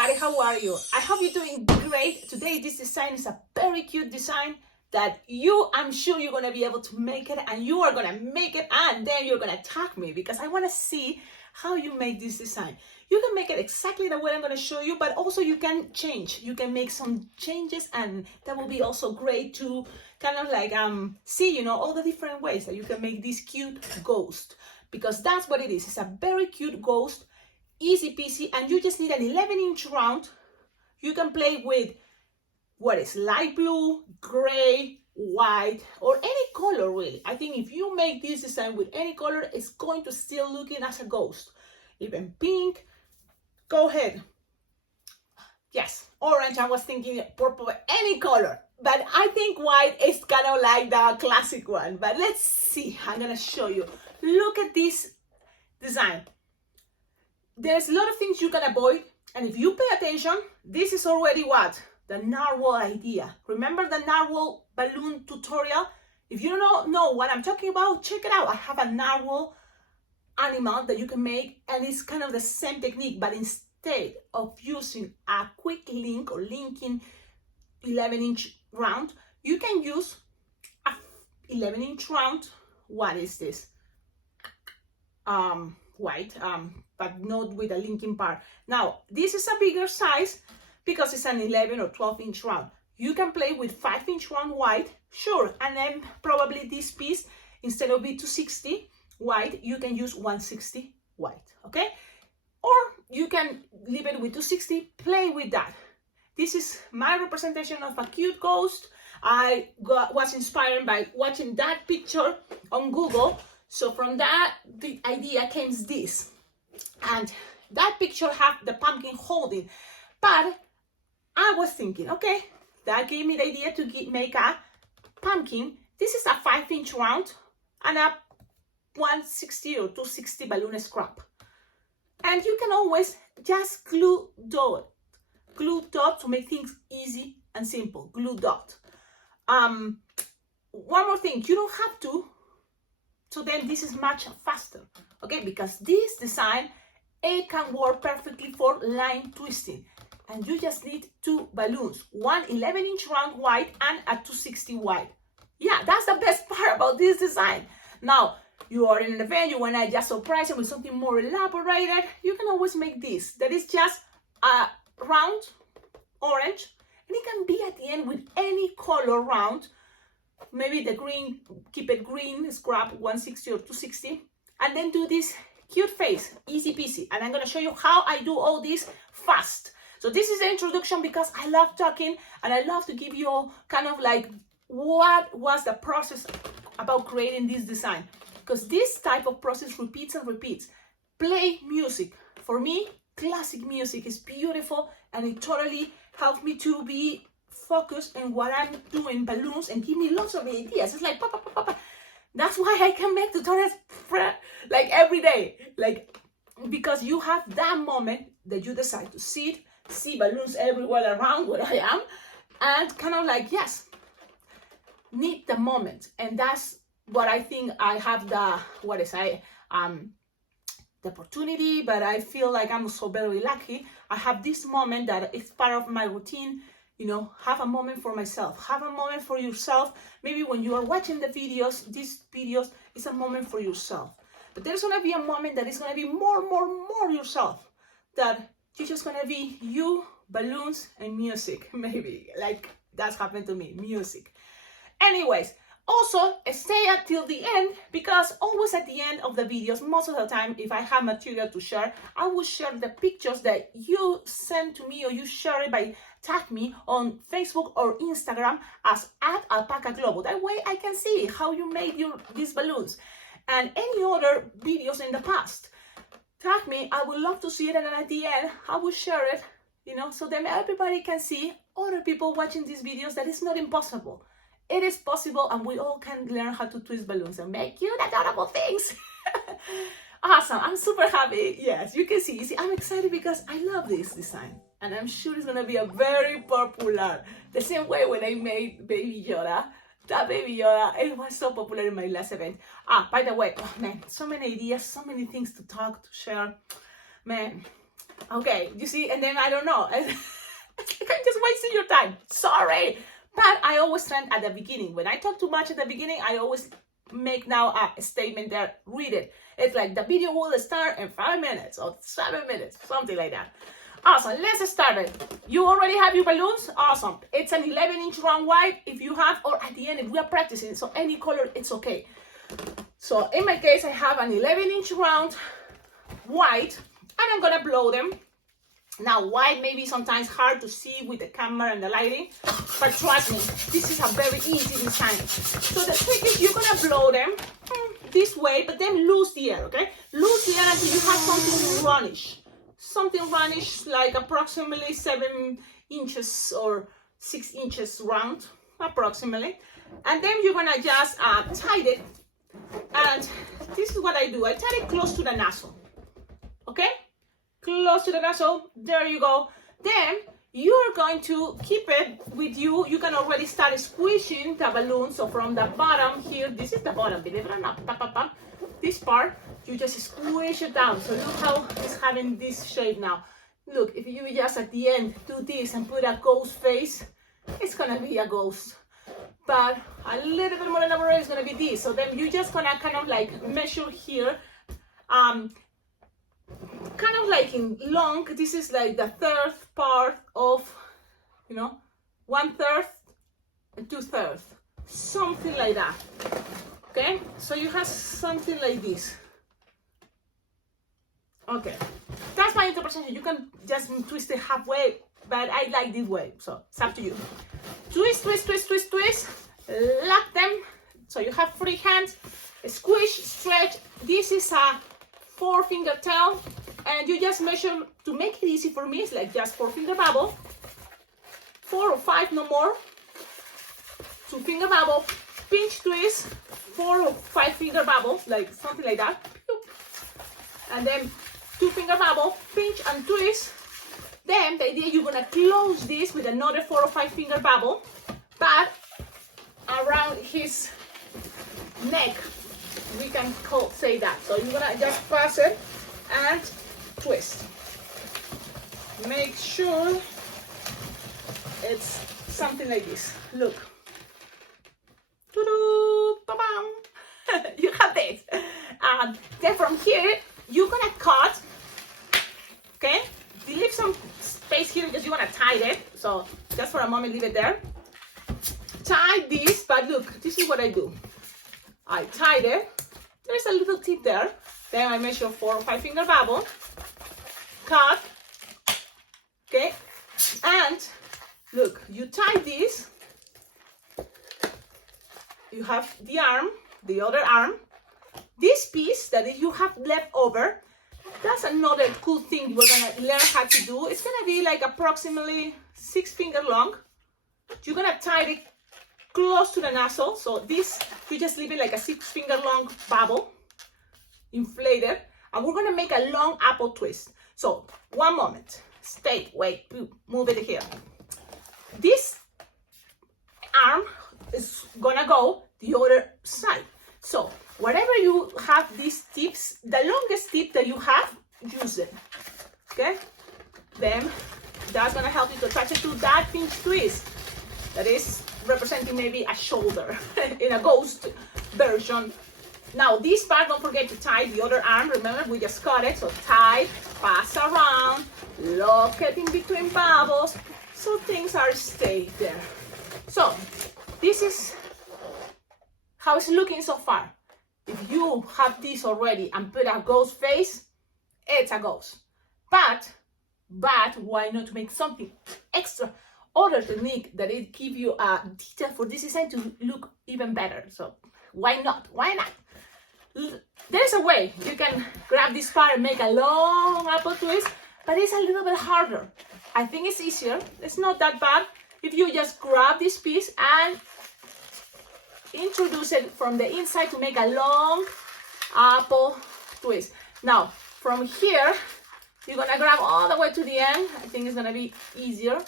everybody, how are you? I hope you're doing great. Today this design is a very cute design that I'm sure you're going to be able to make it, and you are going to make it, and then you're going to tag me because I want to see how you make this design. You can make it exactly the way I'm going to show you, but also you can change. You can make some changes, and that will be also great to kind of like see, all the different ways that you can make this cute ghost, because that's what it is. It's a very cute ghost, easy peasy, and you just need an 11-inch round. You can play with what is light blue, gray, white, or any color really. I think if you make this design with any color, it's going to still looking as a ghost. Even pink, go ahead. Yes, orange, I was thinking purple, any color. But I think white is kind of like the classic one. But let's see, I'm gonna show you. Look at this design. There's a lot of things you can avoid. And if you pay attention, this is already what? The narwhal idea. Remember the narwhal balloon tutorial? If you don't know what I'm talking about, check it out. I have a narwhal animal that you can make, and it's kind of the same technique, but instead of using a quick link or linking 11-inch round, you can use a 11-inch round. What is this? White, but not with a linking part. Now, this is a bigger size because it's an 11 or 12-inch round. You can play with 5-inch round white, sure, and then probably this piece, instead of be 260 white, you can use 160 white, okay? Or you can leave it with 260, play with that. This is my representation of a cute ghost. I was inspired by watching that picture on Google. So from that, the idea came this. And that picture had the pumpkin holding. But I was thinking, okay, that gave me the idea to make a pumpkin. This is a 5-inch round and a 160 or 260 balloon scrap. And you can always just glue dot to make things easy and simple. Glue dot. One more thing, you don't have to. So then this is much faster, okay? Because this design, it can work perfectly for line twisting. And you just need 2 balloons, one 11-inch round white and a 260 white. Yeah, that's the best part about this design. Now, you are in an event, you want to just surprise them with something more elaborated, you can always make this. That is just a round orange, and it can be at the end with any color round. Maybe the green, keep it green, scrap 160 or 260, and then do this cute face, easy peasy. And I'm going to show you how I do all this fast. So this is the introduction because I love talking and I love to give you kind of like what was the process about creating this design. Because this type of process repeats and repeats. Play music. For me, classic music is beautiful, and it totally helps me to be focused on what I'm doing, balloons, and give me lots of ideas. It's like, pop, pop, pop, pop. That's why I can make tutorials like every day. Like, because you have that moment that you decide to see balloons everywhere around where I am, and kind of like, yes, need the moment. And that's what I think I have the opportunity, but I feel like I'm so very lucky. I have this moment that it's part of my routine. Have a moment for myself. Have a moment for yourself. Maybe when you are watching these videos, it's a moment for yourself. But there's going to be a moment that is going to be more yourself. That you're just going to be you, balloons, and music. Maybe. Like, that's happened to me. Music. Anyways, also, stay until the end, because always at the end of the videos, most of the time, if I have material to share, I will share the pictures that you send to me, or you share it by tag me on Facebook or Instagram as @Alpacaglobo. That way I can see how you made these balloons. And any other videos in the past, tag me. I would love to see it, and then at the end, I will share it, so then everybody can see, other people watching these videos, that it's not impossible. It is possible, and we all can learn how to twist balloons and make cute, adorable things. Awesome, I'm super happy. Yes, you can see, I'm excited because I love this design. And I'm sure it's gonna be a very popular. The same way when I made Baby Yoda. That Baby Yoda, it was so popular in my last event. By the way, oh man, so many ideas, so many things to talk, to share. Man, Okay, you see, and then I don't know. I'm just wasting your time. Sorry. But I always trend at the beginning. When I talk too much at the beginning, I always make now a statement there. Read it. It's like the video will start in 5 minutes or 7 minutes, something like that. Awesome. Let's start it. You already have your balloons? Awesome. It's an 11-inch round wide if you have, or at the end if we are practicing, so any color, it's okay. So in my case, I have an 11-inch round wide, and I'm gonna blow them. Now, wide may be sometimes hard to see with the camera and the lighting, but trust me, this is a very easy design. So the trick is you're gonna blow them this way, but then lose the air, okay? Lose the air until you have something runnish. Something runnish, like approximately 7 inches or 6 inches round, approximately. And then you're gonna just tie it, and this is what I do. I tie it close to the nozzle, okay? Close to the nozzle, there you go. Then you're going to keep it with you. You can already start squishing the balloon. So from the bottom here, this is the bottom, believe it or not, this part, you just squish it down. So look how it's having this shape now. Look, if you just at the end do this and put a ghost face, it's gonna be a ghost. But a little bit more elaborate is gonna be this. So then you're just gonna kind of like measure here, kind of like in long. This is like the third part of, you know, 1/3 and 2/3, something like that. Okay, so you have something like this. Okay, that's my interpretation. You can just twist it halfway, but I like this way, so it's up to you. Twist, twist, twist, twist, twist, lock them. So you have free hands, squish, stretch. This is a 4-finger tail, and you just measure, to make it easy for me, it's like just 4-finger bubble, 4 or 5, no more, 2-finger bubble, pinch twist, 4 or 5-finger bubbles, like something like that, and then 2-finger bubble, pinch and twist. Then the idea, you're gonna close this with another 4 or 5-finger bubble, but around his neck, we can say that. So you're gonna just pass it and twist. Make sure it's something like this. Look. You have this. Then from here, you're gonna cut. Okay? You leave some space here because you wanna tie it. So just for a moment, leave it there. Tie this, but look, this is what I do. I tied it. There's a little tip there. Then I measure 4 or 5-finger bubble. Cut. Okay. And look, you tie this. You have the arm, the other arm. This piece that you have left over, that's another cool thing we're gonna learn how to do. It's gonna be like approximately 6 finger long. You're gonna tie it close to the nozzle. So this, you just leave it like a 6-finger long bubble, inflated, and we're gonna make a long apple twist. So one moment, stay, wait, move it here. This arm is gonna go the other side. So wherever you have these tips, the longest tip that you have, use it. Okay? Then that's gonna help you to attach it to that pinch twist that is representing maybe a shoulder in a ghost version. Now this part, don't forget to tie the other arm. Remember, we just cut it. So tie, pass around, lock it in between bubbles, so things are stayed there. So this is how it's looking so far. If you have this already and put a ghost face, it's a ghost. But why not make something extra? Other technique that it give you a detail for this design to look even better. So why not? Why not? There's a way you can grab this part and make a long apple twist, but it's a little bit harder. I think it's easier. It's not that bad if you just grab this piece and introduce it from the inside to make a long apple twist. Now from here, you're gonna grab all the way to the end. I think it's gonna be easier.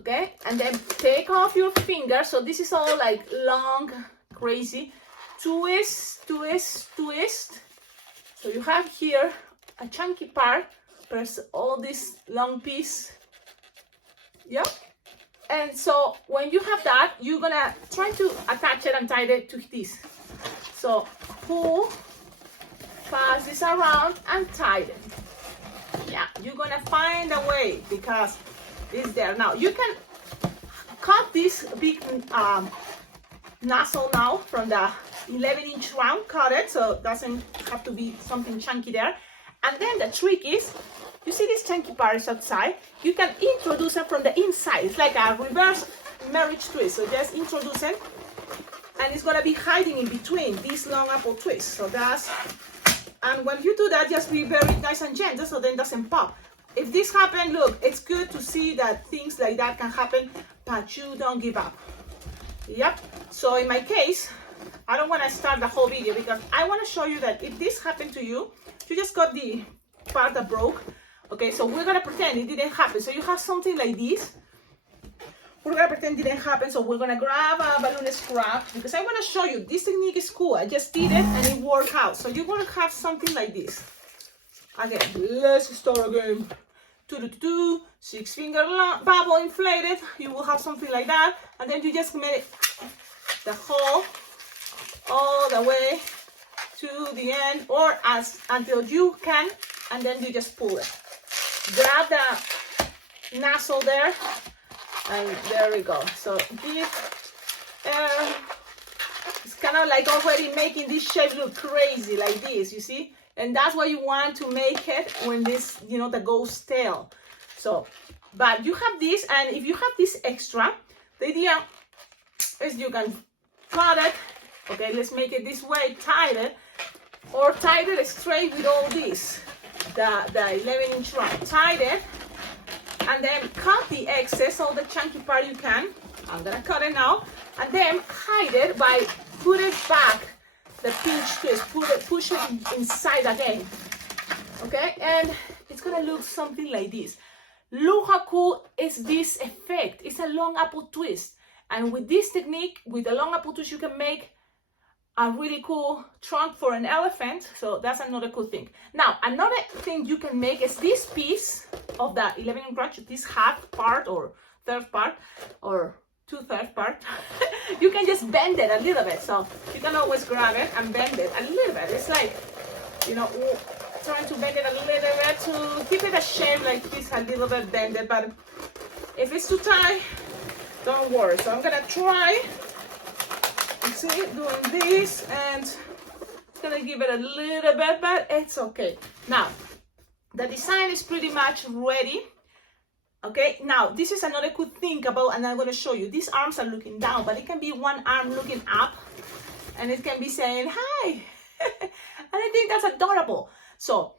Okay, and then take off your finger. So this is all like long, crazy. Twist, twist, twist. So you have here a chunky part press all this long piece. Yep. And so when you have that, you're gonna try to attach it and tie it to this. So pull, pass this around and tie it. Yeah, you're gonna find a way because it's there. Now you can cut this big nozzle now from the 11-inch round, cut it so it doesn't have to be something chunky there. And then the trick is, you see this chunky part is outside, you can introduce it from the inside. It's like a reverse marriage twist. So just introduce it, and it's gonna be hiding in between this long apple twist. So that's, and when you do that, just be very nice and gentle so then it doesn't pop. If this happens, look, it's good to see that things like that can happen, but you don't give up. Yep. So in my case, I don't want to start the whole video because I want to show you that if this happened to you, you just got the part that broke. Okay, so we're gonna pretend it didn't happen. So you have something like this. We're gonna pretend it didn't happen. So we're gonna grab a balloon scrap because I want to show you this technique is cool. I just did it and it worked out. So you're gonna have something like this. Again, let's start again. 6-finger bubble inflated. You will have something like that, and then you just make the hole all the way to the end, or until you can, and then you just pull it. Grab the nozzle there, and there we go. So this it's kind of like already making this shape look crazy like this, you see? And that's what you want to make it when this, you know, the ghost tail. So, but you have this, and if you have this extra, the idea is you can cut it. Okay, let's make it this way, tie it, or tie it straight with all this, the 11-inch round. Tie it, and then cut the excess, all the chunky part you can. I'm gonna cut it now, and then hide it by put it back. The pinch twist, push it inside again. Okay, and it's gonna look something like this. Look how cool is this effect. It's a long apple twist, and with this technique, with the long apple twist, you can make a really cool trunk for an elephant. So that's another cool thing. Now, another thing you can make is this piece of the 11-inch branch, this half part or third part or 2/3 part. You can just bend it a little bit, so you can always grab it and bend it a little bit. It's like, you know, trying to bend it a little bit to keep it a shape like this, a little bit bended. But if it's too tight, don't worry. So I'm gonna try, you see, doing this, and it's gonna give it a little bit, but it's okay. Now the design is pretty much ready. Okay, now this is another cool thing about, and I'm going to show you, these arms are looking down, but it can be one arm looking up, and it can be saying hi. And I think that's adorable. So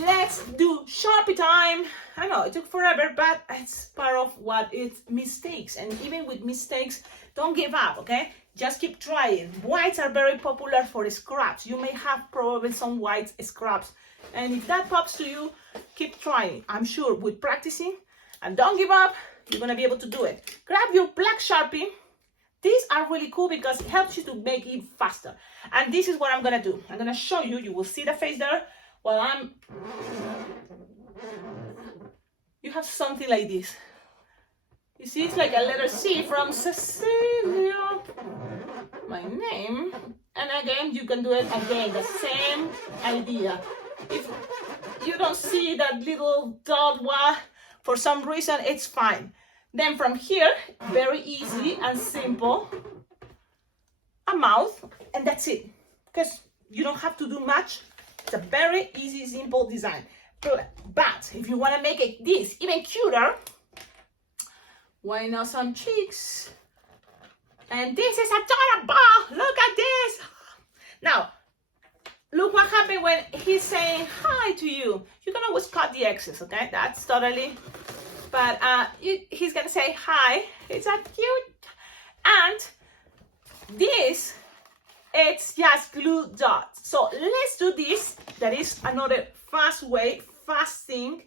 let's do Sharpie time. I know it took forever, but it's part of what it's mistakes, and even with mistakes, don't give up. Okay, just keep trying. Whites are very popular for scraps. You may have probably some white scraps, and if that pops to you, keep trying. I'm sure with practicing. And don't give up, you're gonna be able to do it. Grab your black Sharpie. These are really cool because it helps you to make it faster. And this is what I'm gonna do. I'm gonna show you, you will see the face there while you have something like this. You see, it's like a letter C from Cecilia, my name. And again, you can do it again, the same idea. If you don't see that little dot, for some reason, it's fine. Then from here, very easy and simple, a mouth, and that's it. Because you don't have to do much. It's a very easy, simple design. But if you want to make it this even cuter, why not some cheeks? And this is adorable. Look at this. Now, look what happened when he's saying hi to you. You can always cut the excess, okay? That's totally, but he's gonna say hi. It's that cute. And this, it's just glue dots. So let's do this. That is another fast way, fast thing.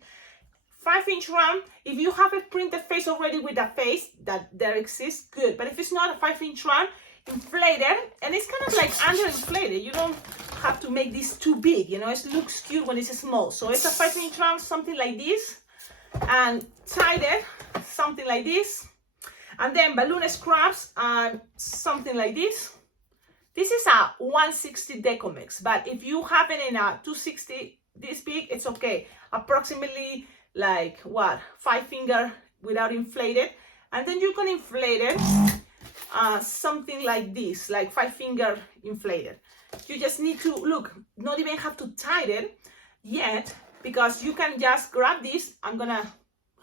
5-inch round. If you have a printed face already with a face that there exists, good. But if it's not a 5-inch round, inflate it, and it's kind of like underinflated. You don't have to make this too big, you know, it looks cute when it's small. So it's a 5-inch round, something like this, and tied it, something like this. And then balloon scraps and something like this. This is a 160 deco mix, but if you have it in a 260 this big, it's okay. Approximately like what, 5-finger without inflated. And then you can inflate it something like this, like 5-finger inflated. You just need to, look, not even have to tie it yet, because you can just grab this. I'm gonna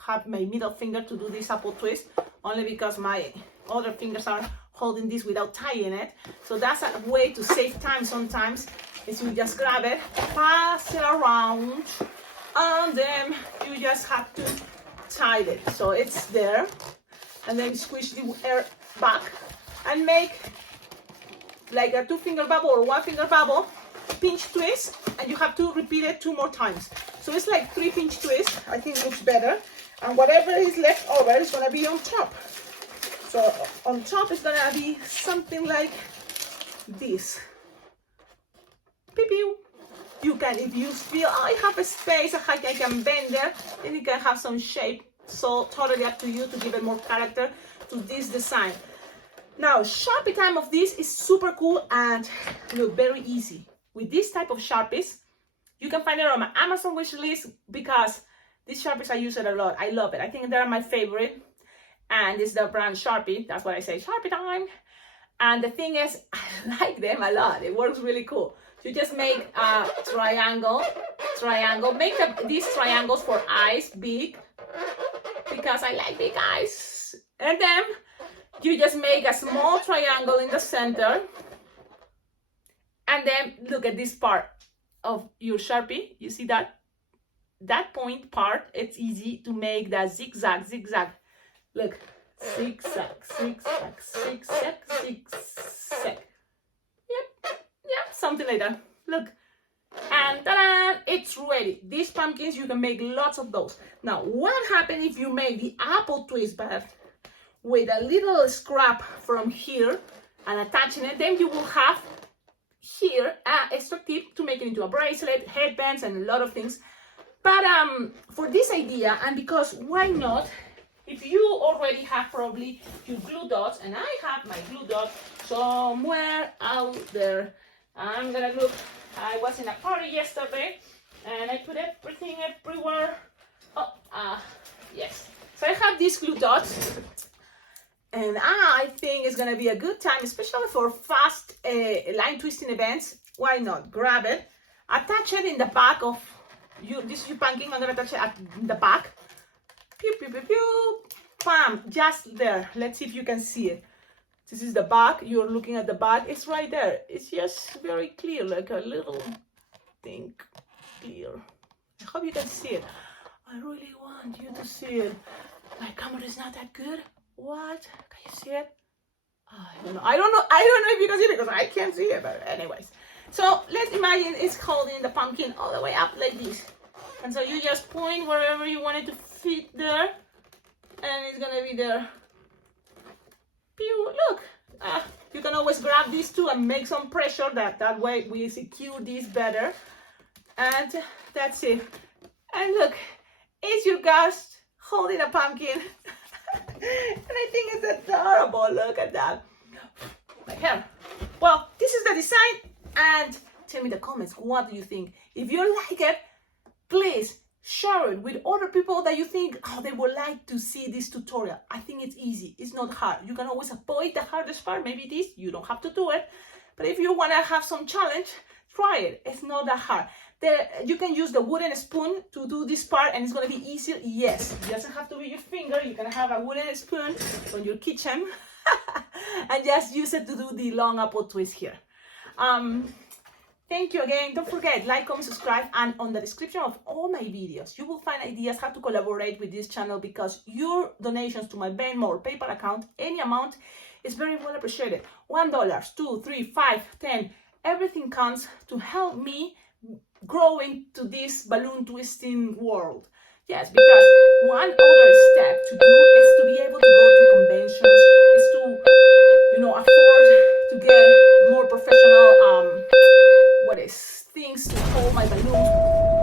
have my middle finger to do this apple twist, only because my other fingers are holding this without tying it. So that's a way to save time sometimes, is you just grab it, pass it around, and then you just have to tie it. So it's there, and then squish the air back and make like a 2-finger bubble or 1-finger bubble, pinch twist, and you have to repeat it 2 more times. So it's like 3 pinch twists. I think it looks better. And whatever is left over is gonna be on top. So on top is gonna be something like this. Pew pew. You can, if you feel I have a space, I can bend there, then you can have some shape. So totally up to you to give it more character to this design. Now, Sharpie time of this is super cool and look, very easy. With this type of Sharpies, you can find it on my Amazon wish list, because these Sharpies, I use it a lot. I love it. I think they're my favorite. And it's the brand Sharpie. That's what I say, Sharpie time. And the thing is, I like them a lot. It works really cool. You just make a triangle. Make these triangles for eyes big, because I like big eyes. And then you just make a small triangle in the center. And then look at this part of your Sharpie. You see that? That point part, it's easy to make that zigzag. Look, zigzag. Yep, something like that. Look, and ta-da, it's ready. These pumpkins, you can make lots of those. Now, what happens if you make the apple twist but with a little scrap from here and attaching it? Then you will have here an extra tip to make it into a bracelet, headbands, and a lot of things. But for this idea, and because why not, if you already have probably your glue dots, and I have my glue dot somewhere out there. I'm gonna look. I was in a party yesterday and I put everything everywhere. Oh, yes. So I have these glue dots, and I think it's gonna be a good time, especially for fast line twisting events. Why not? Grab it, attach it in the back of you. This is your pumpkin. I'm gonna attach it at the back. Pew pew pew pew. Bam! Just there. Let's see if you can see it. This is the back. You're looking at the back. It's right there. It's just very clear, like a little thing. Clear. I hope you can see it. I really want you to see it. My camera is not that good. What? Can you see it? I don't know if you can see it because I can't see it. But anyways, so let's imagine it's holding the pumpkin all the way up like this, and so you just point wherever you want it to fit there, and it's gonna be there. Pew! Look, you can always grab these two and make some pressure. That way we secure this better, and that's it. And look, it's your ghost holding a pumpkin. And I think it's adorable. Look at that. My hair. Well, this is the design, and tell me in the comments, what do you think? If you like it, please share it with other people that you think, oh, they would like to see this tutorial. I think it's easy. It's not hard. You can always avoid the hardest part. Maybe this, you don't have to do it. But if you want to have some challenge, try it. It's not that hard. You can use the wooden spoon to do this part, and it's going to be easier. Yes, it doesn't have to be your finger. You can have a wooden spoon from your kitchen and just use it to do the long apple twist here. Thank you again. Don't forget, like, comment, subscribe, and on the description of all my videos, you will find ideas how to collaborate with this channel, because your donations to my Venmo or PayPal account, any amount, is very well appreciated. $1, $2, $3, $5, $10, everything counts to help me grow into this balloon twisting world. Yes, because one other step to do is to be able to go to conventions, is to, afford to get more professional what is, things to hold my balloons.